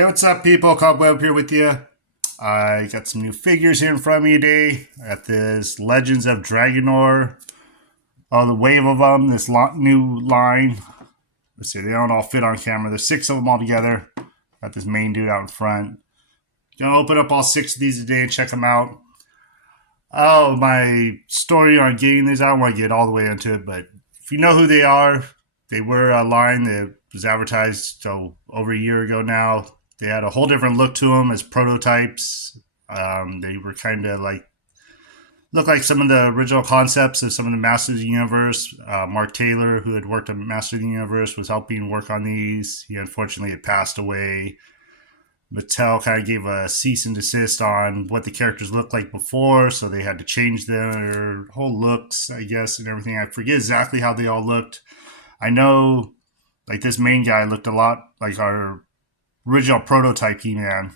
Hey, what's up, people? Cobweb here with you. I got some new figures here in front of me today. I got this Legends of Dragonore. Oh, the wave of them. This new line. Let's see, they don't all fit on camera. There's 6 of them all together. Got this main dude out in front. Gonna open up all 6 of these today and check them out. Oh, my story on getting these, I don't want to get all the way into it, but if you know who they are, they were a line that was advertised over a year ago now. They had a whole different look to them as prototypes. They were kind of looked like some of the original concepts of some of the Masters of the Universe. Mark Taylor, who had worked on Masters of the Universe, was helping work on these. He unfortunately had passed away. Mattel kind of gave a cease and desist on what the characters looked like before, so they had to change their whole looks, I guess, and everything. I forget exactly how they all looked. I know, like, this main guy looked a lot like our original prototype He-Man,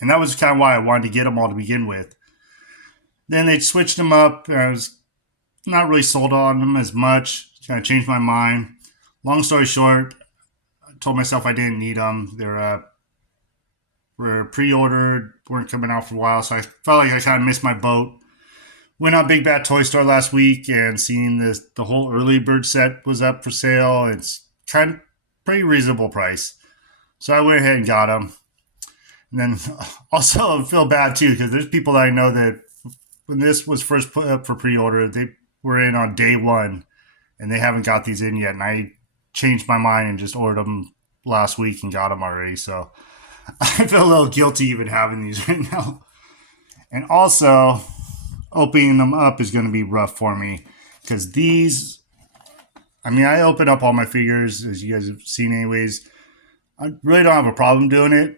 and that was kind of why I wanted to get them all to begin with. Then they switched them up, and I was not really sold on them as much. Kind of changed my mind. Long story short, I told myself I didn't need them. Were pre-ordered, weren't coming out for a while, so I felt like I kind of missed my boat. Went on Big Bad Toy Store last week and seen the whole early bird set was up for sale. It's kind of pretty reasonable price. So I went ahead and got them. And then also I feel bad too, because there's people that I know that when this was first put up for pre-order, they were in on day one and they haven't got these in yet. And I changed my mind and just ordered them last week and got them already. So I feel a little guilty even having these right now. And also, opening them up is going to be rough for me because these, I open up all my figures, as you guys have seen anyways. I really don't have a problem doing it.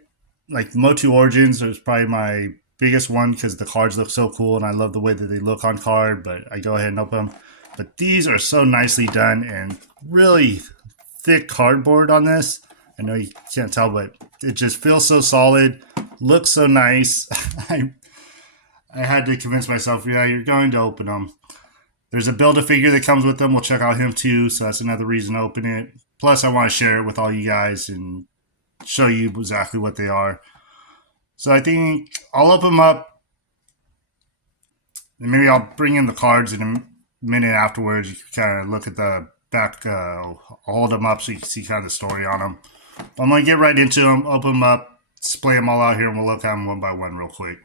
Like Motu Origins is probably my biggest one because the cards look so cool and I love the way that they look on card, but I go ahead and open them. But these are so nicely done and really thick cardboard on this. I know you can't tell, but it just feels so solid, looks so nice. I had to convince myself, yeah, you're going to open them. There's a Build-A-Figure that comes with them. We'll check out him too, so that's another reason to open it. Plus, I want to share it with all you guys and show you exactly what they are. So I think I'll open them up, and maybe I'll bring in the cards in a minute afterwards. You can kind of look at the back. I'll hold them up so you can see kind of the story on them. I'm going to get right into them, open them up, display them all out here, and we'll look at them one by one real quick.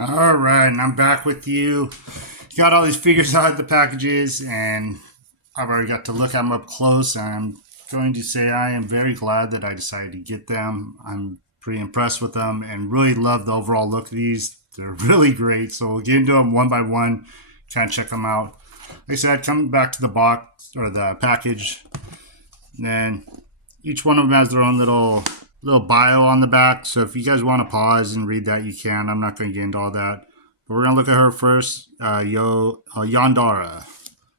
All right, and I'm back with you. Got all these figures out of the packages, and I've already got to look at them up close. And I'm going to say I am very glad that I decided to get them. I'm pretty impressed with them and really love the overall look of these. They're really great. So we'll get into them one by one, kind of check them out. Like I said, come back to the box or the package, and then each one of them has their own little bio on the back. So if you guys want to pause and read that, you can. I'm not going to get into all that. But we're going to look at her first. Yandara.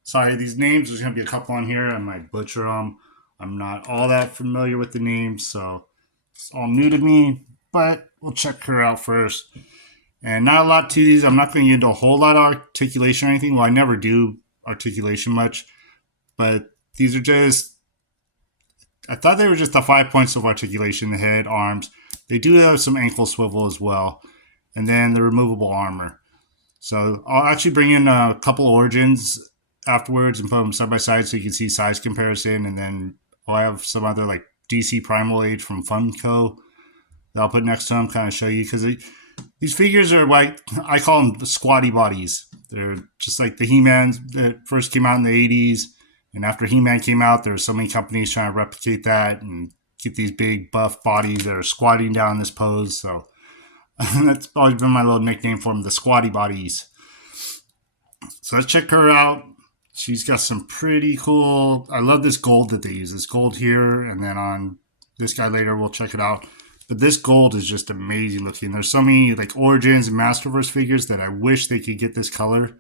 Sorry, these names, there's going to be a couple on here. I might butcher them. I'm not all that familiar with the names, so it's all new to me. But we'll check her out first. And not a lot to these. I'm not going to get into a whole lot of articulation or anything. Well, I never do articulation much. But these are just, I thought they were just the 5 points of articulation, the head, arms. They do have some ankle swivel as well. And then the removable armor. So I'll actually bring in a couple origins afterwards and put them side by side so you can see size comparison. And then I'll have some other like DC Primal Age from Funko that I'll put next to them, kind of show you. Because these figures are like, I call them squatty bodies. They're just like the He-Mans that first came out in the 80s. And after He-Man came out, there were so many companies trying to replicate that and get these big buff bodies that are squatting down in this pose. So that's always been my little nickname for them, the squatty bodies. So let's check her out. She's got some pretty cool, I love this gold that they use. This gold here, and then on this guy later, we'll check it out. But this gold is just amazing looking. There's so many like Origins and Masterverse figures that I wish they could get this color.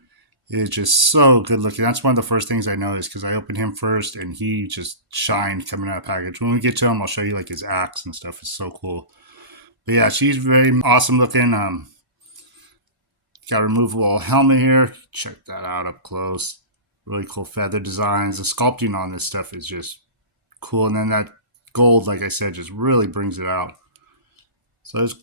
It's just so good looking. That's one of the first things I noticed because I opened him first and he just shined coming out of the package. When we get to him, I'll show you like his axe and stuff. It's so cool. But yeah, she's very awesome looking. Got a removable helmet here. Check that out up close. Really cool feather designs. The sculpting on this stuff is just cool. And then that gold, like I said, just really brings it out. So there's a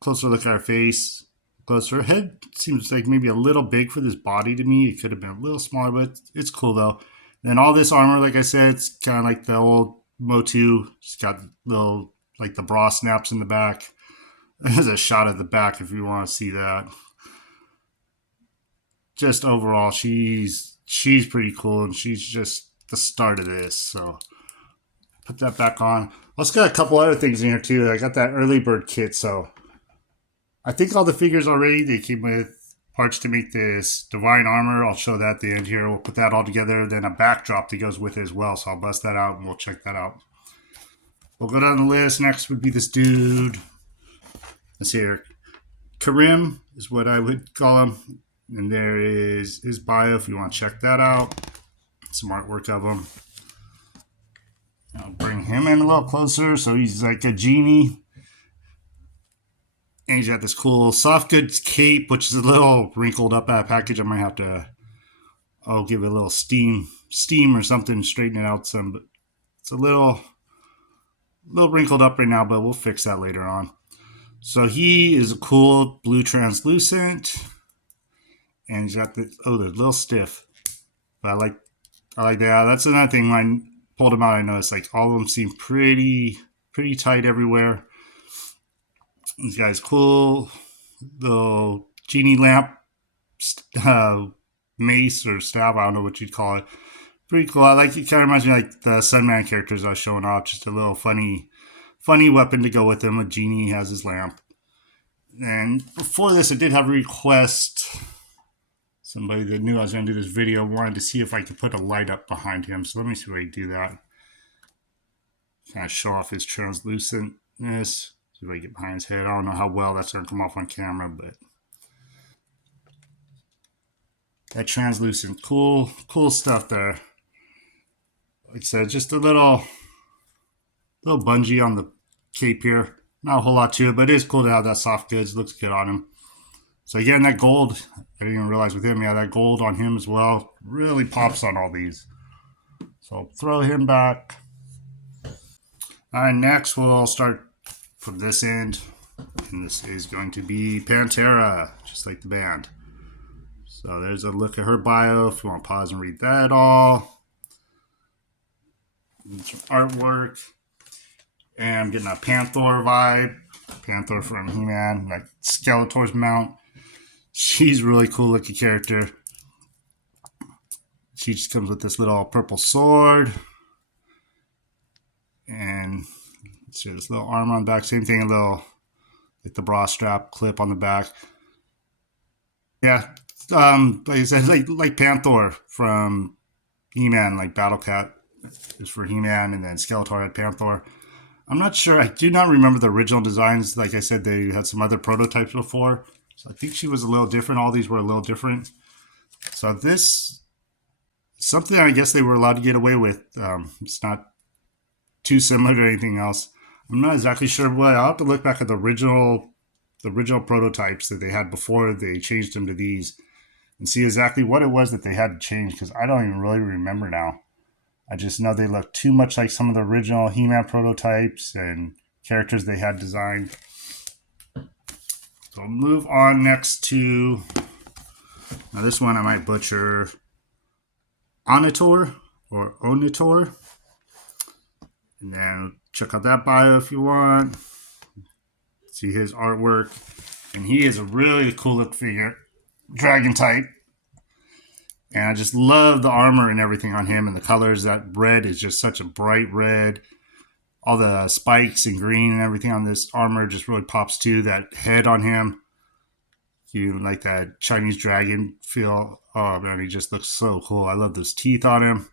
closer look at her face. Closer. Her head seems like maybe a little big for this body to me. It could have been a little smaller, but it's cool though. And all this armor, like I said, it's kind of like the old Motu. It's got little, like the bra snaps in the back. There's a shot of the back if you want to see that. Just overall, she's pretty cool, and she's just the start of this. So put that back on. Also got a couple other things in here too. I got that early bird kit, so I think all the figures already. They came with parts to make this divine armor. I'll show that at the end here. We'll put that all together. Then a backdrop that goes with it as well. So I'll bust that out and we'll check that out. We'll go down the list. Next would be this dude. Let's see here. Karim is what I would call him. And there is his bio if you want to check that out. Some artwork of him. I'll bring him in a little closer. So he's like a genie. And he's got this cool soft goods cape, which is a little wrinkled up at package. I might have to give it a little steam or something, straighten it out some. But it's a little wrinkled up right now, but we'll fix that later on. So he is a cool blue translucent. And he's got the they're a little stiff. But I like that. That's another thing when I pulled them out, I noticed like all of them seem pretty tight everywhere. These guys cool little genie lamp mace or staff, I don't know what you'd call it. Pretty cool. I like it. Kind of reminds me like the Sunman characters I was showing off. Just a little funny weapon to go with them. A genie has his lamp. And before this, I did have a request. Somebody that knew I was going to do this video wanted to see if I could put a light up behind him. So let me see if I can do that. Kind of show off his translucentness. See if I can get behind his head. I don't know how well that's going to come off on camera, but that translucent, cool stuff there. Like I said, just a little bungee on the cape here. Not a whole lot to it, but it is cool to have that soft goods. Looks good on him. So again, that gold, I didn't even realize with him, yeah, that gold on him as well really pops on all these. So throw him back. All right, next we'll start from this end. And this is going to be Pantera, just like the band. So there's a look at her bio if you want to pause and read that all. And some artwork. And I'm getting a Panther vibe. Panther from He-Man, like Skeletor's mount. She's really cool looking character. She just comes with this little purple sword. And let's see, this little armor on the back. Same thing, a little, like the bra strap clip on the back. Yeah, like I said, like Panther from He-Man, like Battle Cat is for He-Man, and then Skeletor had Panther. I'm not sure. I do not remember the original designs. Like I said, they had some other prototypes before. So I think she was a little different. All these were a little different. So this, something I guess they were allowed to get away with. It's not too similar to anything else. I'm not exactly sure what. I'll have to look back at the original prototypes that they had before they changed them to these and see exactly what it was that they had to change, because I don't even really remember now. I just know they look too much like some of the original He-Man prototypes and characters they had designed. So I'll move on next to, now this one I might butcher, Onitor or Onitor. And then check out that bio if you want. See his artwork. And he is a really cool looking figure. Dragon type. And I just love the armor and everything on him and the colors. That red is just such a bright red. All the spikes and green and everything on this armor just really pops too. That head on him, you like that Chinese dragon feel. Oh man, he just looks so cool. I love those teeth on him.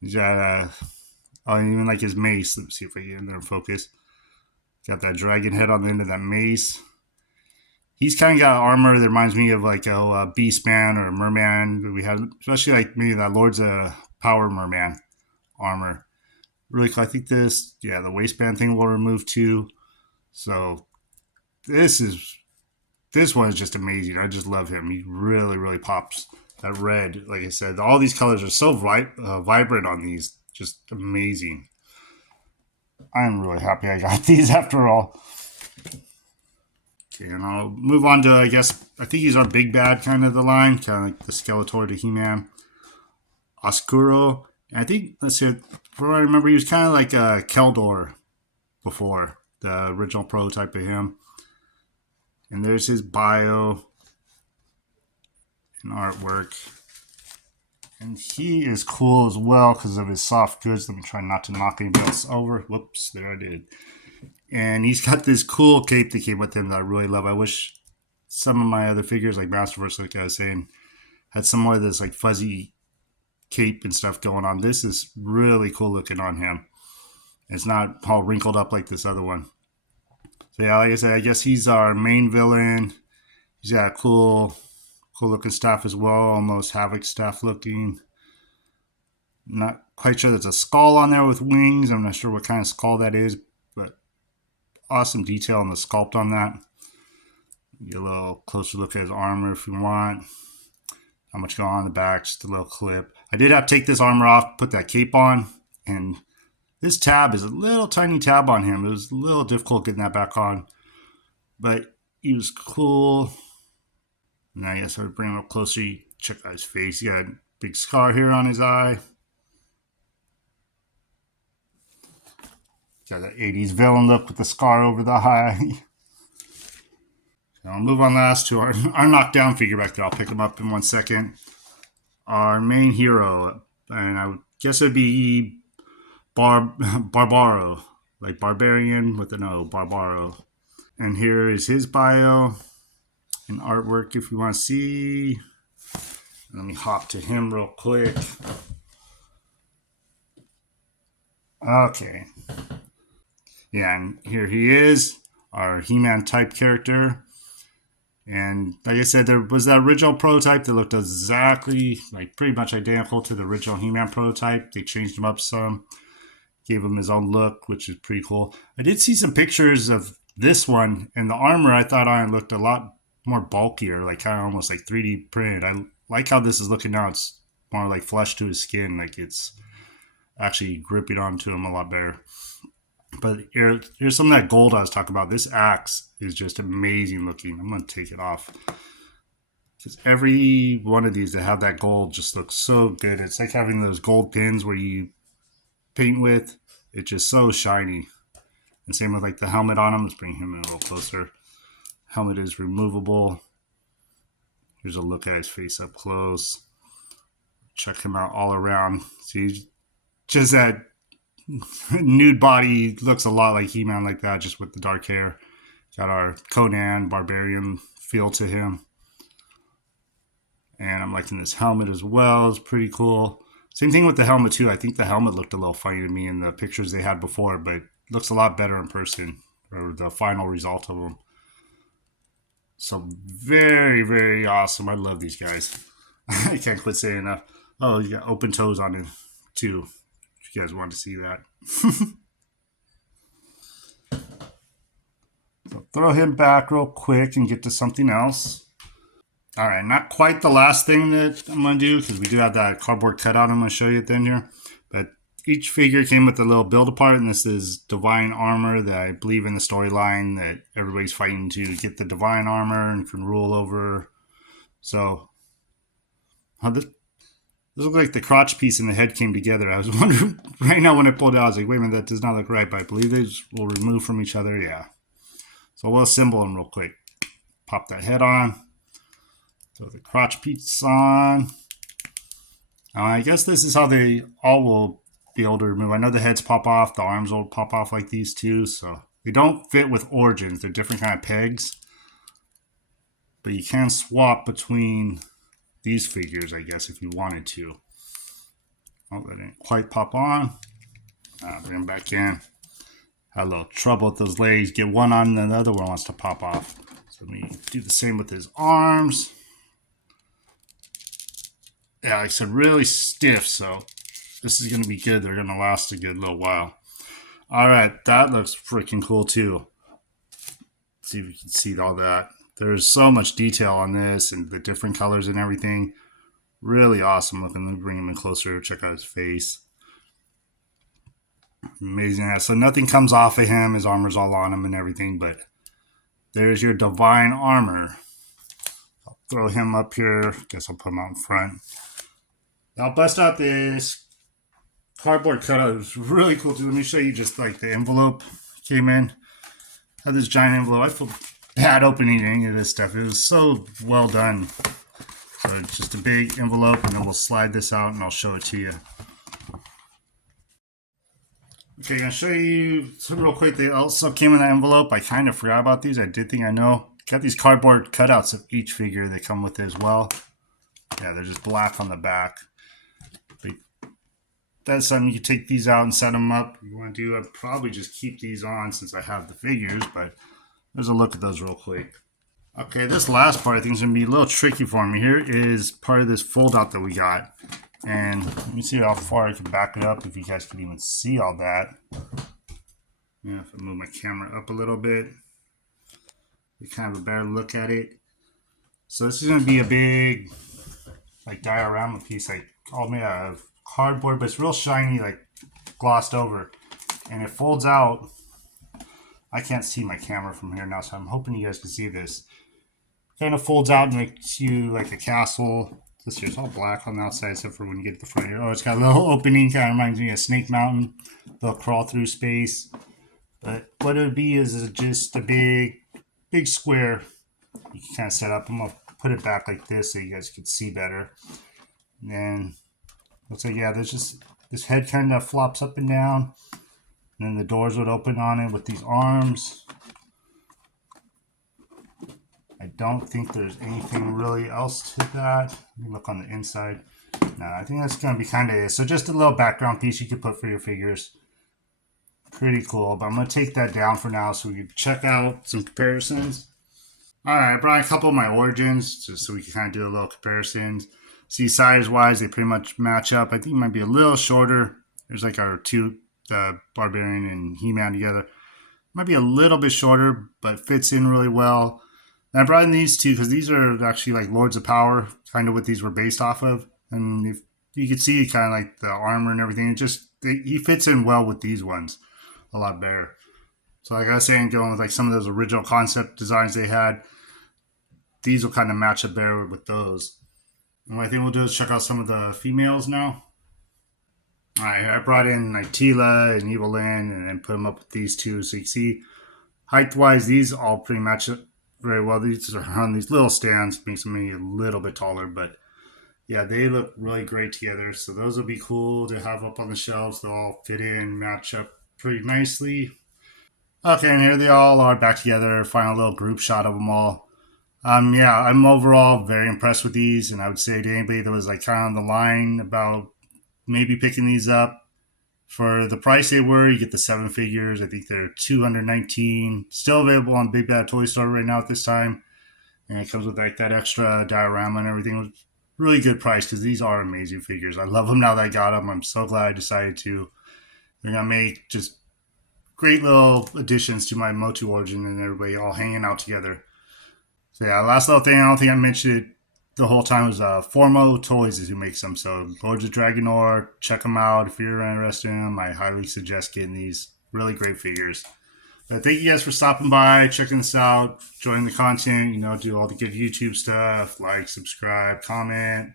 He's got even like his mace. Let me see if I can get in there and focus. Got that dragon head on the end of that mace. He's kind of got armor that reminds me of like a Beastman or a Merman we had, especially like maybe that Lords of Power Merman armor. Really cool. I think this, yeah, the waistband thing will remove too. So this one is just amazing. I just love him. He really pops. That red, like I said, all these colors are so vibrant on these. Just amazing. I'm really happy I got these after all. Okay, and I'll move on to, I think he's our big bad kind of the line, kind of like the Skeletor to He-Man. Oscuro. And I think, let's see, from what I remember, he was kind of like Keldor before, the original prototype of him. And there's his bio and artwork. And he is cool as well because of his soft goods. Let me try not to knock anybody else over. Whoops, there I did. And he's got this cool cape that came with him that I really love. I wish some of my other figures, like Masterverse, like I was saying, had some more of this like fuzzy cape and stuff going on. This is really cool looking on him. It's not all wrinkled up like this other one. So yeah, like I said, I guess he's our main villain. He's got cool looking stuff as well, almost Havoc stuff looking. Not quite sure there's a skull on there with wings. I'm not sure what kind of skull that is, but awesome detail on the sculpt on that. Get a little closer look at his armor if you want. How much going on in the back, just a little clip. I did have to take this armor off, put that cape on, and this tab is a little tiny tab on him. It was a little difficult getting that back on, but he was cool. And I guess I would bring him up closer. You check out his face. He got a big scar here on his eye. Got that 80s villain look with the scar over the eye. I'll move on last to our knockdown figure back there. I'll pick him up in 1 second. Our main hero, and I would guess it would be Barb Barbaro, like barbarian with an O, Barbaro. And here is his bio and artwork if you want to see. Let me hop to him real quick. Okay. Yeah, and here he is, our He-Man type character. And like I said, there was that original prototype that looked exactly, like pretty much identical to the original He-Man prototype. They changed him up some, gave him his own look, which is pretty cool. I did see some pictures of this one, and the armor I thought on it looked a lot more bulkier, like kind of almost like 3D printed. I like how this is looking now. It's more like flesh to his skin, like it's actually gripping onto him a lot better. But here's some of that gold I was talking about. This axe is just amazing looking. I'm going to take it off. Because every one of these that have that gold just looks so good. It's like having those gold pins where you paint with. It's just so shiny. And same with like the helmet on him. Let's bring him in a little closer. Helmet is removable. Here's a look at his face up close. Check him out all around. See, just that nude body looks a lot like He-Man like that, just with the dark hair. Got our Conan barbarian feel to him. And I'm liking this helmet as well. It's pretty cool. Same thing with the helmet too. I think the helmet looked a little funny to me in the pictures they had before, but it looks a lot better in person, or the final result of them. So very, very awesome. I love these guys. I can't quit saying enough. Oh, you got open toes on it too. If you guys want to see that. So throw him back real quick and get to something else. All right, not quite the last thing that I'm going to do, because we do have that cardboard cutout I'm going to show you at the end here. But each figure came with a little build apart, and this is Divine Armor that I believe in the storyline that everybody's fighting to get the Divine Armor and can rule over. So this looked like the crotch piece and the head came together. I was wondering, right now when I pulled it out, I was like, wait a minute, that does not look right, but I believe they will remove from each other, yeah. So we'll assemble them real quick. Pop that head on. Throw the crotch piece on. I guess this is how they all will be able to remove. I know the heads pop off, the arms will pop off like these too, so they don't fit with Origins. They're different kind of pegs. But you can swap between these figures, I guess, if you wanted to. Oh, that didn't quite pop on. Bring them back in. Had a little trouble with those legs. Get one on and the other one wants to pop off. So let me do the same with his arms. Yeah, like I said, really stiff, so this is going to be good. They're going to last a good little while. All right, that looks freaking cool too. Let's see if you can see all that. There's so much detail on this and the different colors and everything. Really awesome looking. Let me bring him in closer. Check out his face. Amazing. So nothing comes off of him. His armor's all on him and everything, but There's your Divine Armor. I'll throw him up here. Guess I'll put him out in front. I'll bust out this cardboard cutout. It was really cool too. Let me show you just like the envelope came in. Had this giant envelope. I feel bad opening any of this stuff. It was so well done. So it's just a big envelope, and then we'll slide this out and I'll show it to you. Okay, I'm gonna show you real quick. They also came in that envelope. I kind of forgot about these. I did think I know. Got these cardboard cutouts of each figure that come with it as well. Yeah, they're just black on the back. But that's something you can take these out and set them up. You want to do? I'd probably just keep these on since I have the figures. But there's a look at those real quick. Okay, this last part I think is gonna be a little tricky for me. Here is part of this fold out that we got. And let me see how far I can back it up if you guys can even see all that. Yeah, if I move my camera up a little bit, you kind of have a better look at it. So this is going to be a big, like, diorama piece, like all made out of cardboard, but it's real shiny, like glossed over. And it folds out. I can't see my camera from here now, so I'm hoping you guys can see this. Kind of folds out and makes you like a castle. This here's all black on the outside except for when you get to the front here. Oh, it's got a little opening, kind of reminds me of Snake Mountain. They'll crawl through space. But what it would be is just a big square you can kind of set up. I'm going to put it back like this so you guys can see better. And then, looks like, yeah, there's just, this head kind of flops up and down. And then the doors would open on it with these arms. I don't think there's anything really else to that. Let me look on the inside. No, I think that's going to be kind of it. So just a little background piece you could put for your figures. Pretty cool, but I'm going to take that down for now so we can check out some comparisons. Alright, I brought a couple of my Origins just so we can kind of do a little comparisons. See, size-wise, they pretty much match up. I think it might be a little shorter. There's like our two, the Barbarian and He-Man together. Might be a little bit shorter, but fits in really well. And I brought in these two because these are actually like Lords of Power, kind of what these were based off of. And if you can see kind of like the armor and everything, it just, he fits in well with these ones a lot better. So like I was saying, going with like some of those original concept designs they had, these will kind of match up better with those. And what I think we'll do is check out some of the females now. Alright, I brought in like Tila and Evelyn and then put them up with these two. So you can see height-wise, these all pretty match up very well. These are on these little stands, makes them a little bit taller, but yeah, they look really great together. So those will be cool to have up on the shelves. They'll all fit in, match up pretty nicely. Okay, and here they all are back together. Final little group shot of them all. Yeah, I'm overall very impressed with these, and I would say to anybody that was like kind of on the line about maybe picking these up, for the price they were, you get the 7 figures. I think they're $219. Still available on Big Bad Toy Store right now at this time. And it comes with like that extra diorama and everything. It was really good price because these are amazing figures. I love them now that I got them. I'm so glad I decided to. They're going to make just great little additions to my Motu Origin and everybody all hanging out together. So yeah, last little thing, I don't think I mentioned it the whole time, was Formo Toys is who makes them. So Lords of Dragonore, check them out if you're interested in them. I highly suggest getting these really great figures. But thank you guys for stopping by, checking this out, enjoying the content, do all the good YouTube stuff, like, subscribe, comment,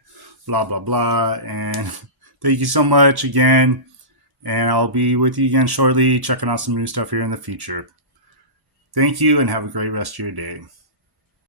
blah, blah, blah. And thank you so much again. And I'll be with you again shortly, checking out some new stuff here in the future. Thank you and have a great rest of your day.